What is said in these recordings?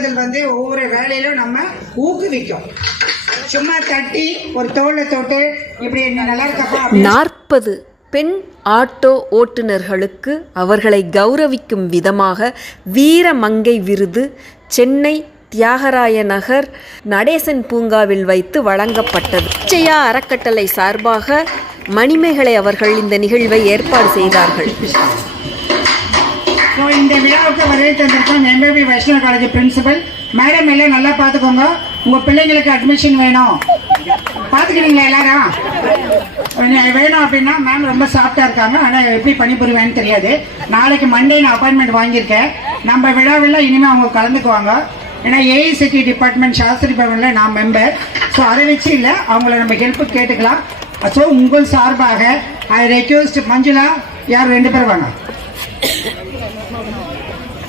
வாழ்த்துதல் வந்து ஒவ்வொரு வேலையிலும் நம்ம ஊக்குவிக்கும். சும்மா தட்டி ஒரு தோலை தொட்டு இப்படி நல்லா இருக்கப்பா நாற்பது பெண் ஆட்டோ ஓட்டுநர்களுக்கு அவர்களை கௌரவிக்கும் விதமாக வீரமங்கை விருது சென்னை தியாகராய நகர் நடேசன் பூங்காவில் வைத்து வழங்கப்பட்டது. நிச்சயா அறக்கட்டளை சார்பாக மணிமேகலை அவர்கள் இந்த நிகழ்வை ஏற்பாடு செய்தார்கள். இந்த விழாவுக்கு வருகை தந்திருக்கோம் MBB Vaishnav college principal madam எல்லாம் நல்லா பார்த்துக்கோங்க. உங்கள் பிள்ளைங்களுக்கு அட்மிஷன் வேணும். பார்த்துக்கிறீங்களா எல்லாரும்? வேணும் அப்படின்னா மேம் ரொம்ப சாஃப்டாக இருக்காங்க. ஆனால் எப்படி பணிபுரிவேன்னு தெரியாது. நாளைக்கு மண்டே நான் அப்பாயின்மெண்ட் வாங்கியிருக்கேன். நம்ம விழாவில் இனிமேல் அவங்க கலந்துக்குவாங்க. ஏன்னா ஏஐசிடி டிபார்ட்மெண்ட் சாஸ்திரி பவனில் நான் மெம்பர் ஸோ அதை வச்சு இல்லை அவங்கள நம்ம ஹெல்ப்பு கேட்டுக்கலாம். ஸோ உங்கள் சார்பாக ஐ ரெக்யூஸ்ட் மஞ்சுளா யார் ரெண்டு பேர் வாங்க?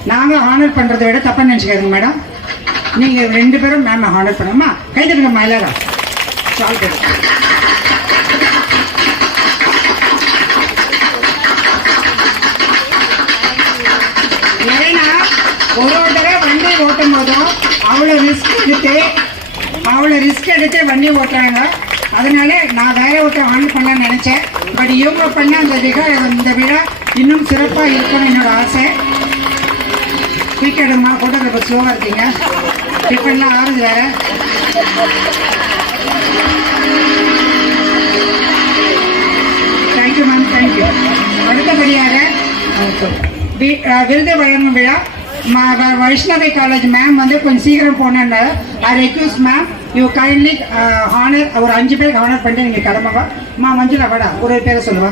நாங்கள் ஹானர் பண்றதை விட தப்பாக நினைச்சுக்காதீங்க மேடம் நீங்கள் ரெண்டு பேரும் மேம் ஹானர் பண்ணுமா கை தட்டுங்கம்மா எல்லாரும் சால் ஏன்னா ஒரு ஒரு தடவை வண்டி ஓட்டும் போதும் அவ்வளோ ரிஸ்க் எடுத்து அவ்வளோ ரிஸ்க் எடுத்து வண்டி ஓட்டுறாங்க. அதனால நான் வேற ஒருத்தர் ஆன் பண்ணலாம்னு நினைச்சேன். பட் இவங்க பண்ண அந்த விழா இந்த விழா இன்னும் சிறப்பாக இருக்கணும் என்னோட ஆசை. குயிக்கடுமா இப்போ ஸ்லோவாக இருக்கீங்க. டிஃபன்லாம் ஆறுது. வேற தேங்க்யூ மேம் தேங்க்யூ அடுத்தபடியாக விருது வழங்கும் விழா. வைஷ்ணவி காலேஜ் மேம் வந்து கொஞ்சம் சீக்கிரம் போனேன் I request ma'am you kindly honour ஒரு அஞ்சு பேருக்கு ஹானர் பண்ணிட்டு நீங்கள் கிளம்புங்க மா மஞ்சுளா வாடா. ஒரு பேரை சொல்லுவா.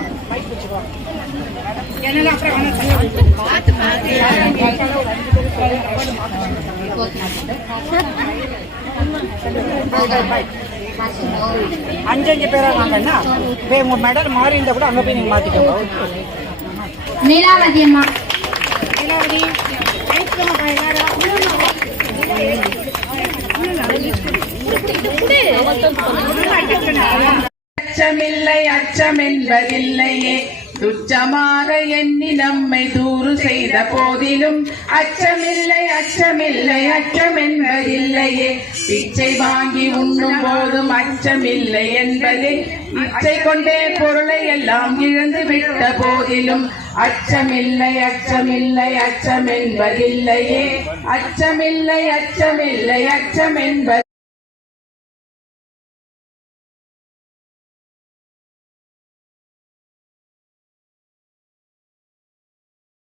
என்னெல்லாம் அப்புறம் honor பண்ணுவா. அஞ்சு அஞ்சு பேரா வாங்கன்னா உங்க மெடல் மாறி இருந்தா கூட அங்க போய் நீங்க மாத்திக்கோங்க நீலாவதி அம்மா எல்லாரும். அச்சமில்லை அச்சமென்பதில்லையே துச்சமாக எண்ணி நம்மை தூறு செய்த போதிலும் அச்சமில்லை அச்சமில்லை அச்சம் என்பதில்லையே பிச்சை வாங்கி உண்ணும் போதும் அச்சமில்லை என்பதே. இச்சை கொண்டே பொருளை எல்லாம் இழந்து விட்ட போதிலும் அச்சமில்லை அச்சமில்லை அச்சம் என்பதில்லையே அச்சமில்லை அச்சமில்லை அச்சம் என்பது